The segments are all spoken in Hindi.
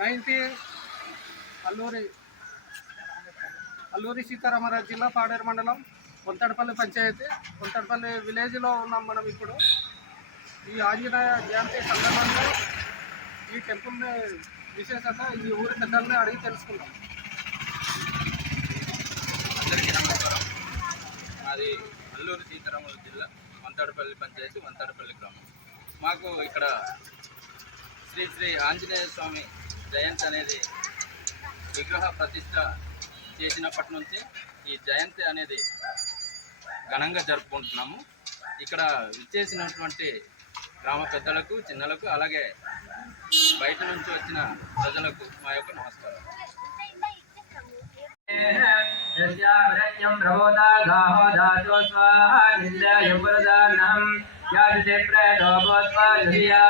నైన్టీ అల్లూరి అల్లూరి సీతారామరాజు జిల్లా పాడేరు మండలం కొంతడపల్లి పంచాయతీ కొంతడపల్లి విలేజ్లో ఉన్నాం మనం ఇప్పుడు ఈ ఆంజనేయ జయంతి సందర్భంగా ఈ టెంపుల్ని విశేషత ఈ ఊరి పెద్దల్ని అడిగి తెలుసుకుందాం అది అల్లూరు సీతారాముల జిల్లా వంతాడపల్లి పంచాయతీ వంతాడపల్లి గ్రామం మాకు ఇక్కడ శ్రీ శ్రీ ఆంజనేయ స్వామి జయంతి అనేది విగ్రహ ప్రతిష్ట చేసినప్పటి నుంచి ఈ జయంతి అనేది ఘనంగా జరుపుకుంటున్నాము ఇక్కడ విచ్చేసినటువంటి గ్రామ పెద్దలకు చిన్నలకు అలాగే బయట నుంచి వచ్చిన ప్రజలకు మా యొక్క నమస్కారం यस्यामृत्यं प्रबोधागाहो धातो स्वाहा निन्द्यायं वरदानहं यादिते प्रेतो श्रियः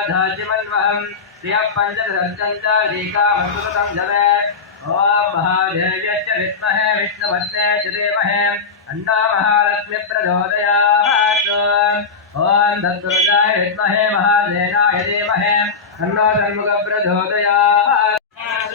विद्महे विष्णुवर्णे च देमहे ॐ विद्महे महादेनाय देमहे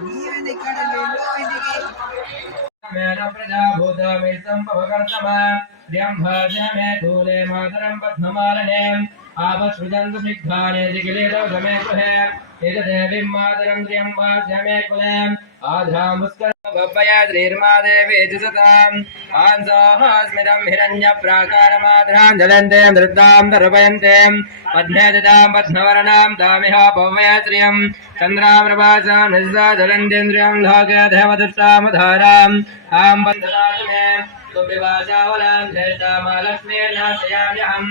प्रजाभूतमेतं भवकर्तमा त्र्यं भाजमे धूले मातरं पद्ममालने आपस्मिदन्तमिद्धानेतिकिलेदौघमेकुले एतदेवीं मातरं त्र्यम्बास्यमे कुले आधामुस्करभवयद्रीर्मादेवे च सताम् आंसाहास्मिदं हिरण्यप्राकारमाधराञ्जलन्ते नृतां धरपयन्ते पद्मे ददां पद्मवर्णां दामिह पवयत्रियं चन्द्रामृभासा निस्सा जलन्तेन्द्रियं लोकधेवदुष्टामधाराम् आं बन्धराजमे तुभ्यवाचावलां धेष्टामालक्ष्मीर्नाशयाम्यहम्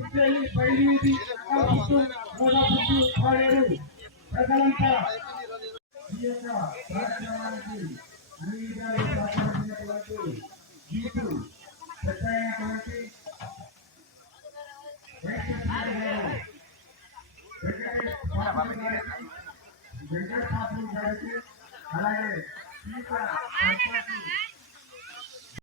ಕುರ್ಚಿಯಲ್ಲಿ ಪೈಡಿಯುವುದು ಮೂಲಭೂತು ಕಾಳೆರು అలాగే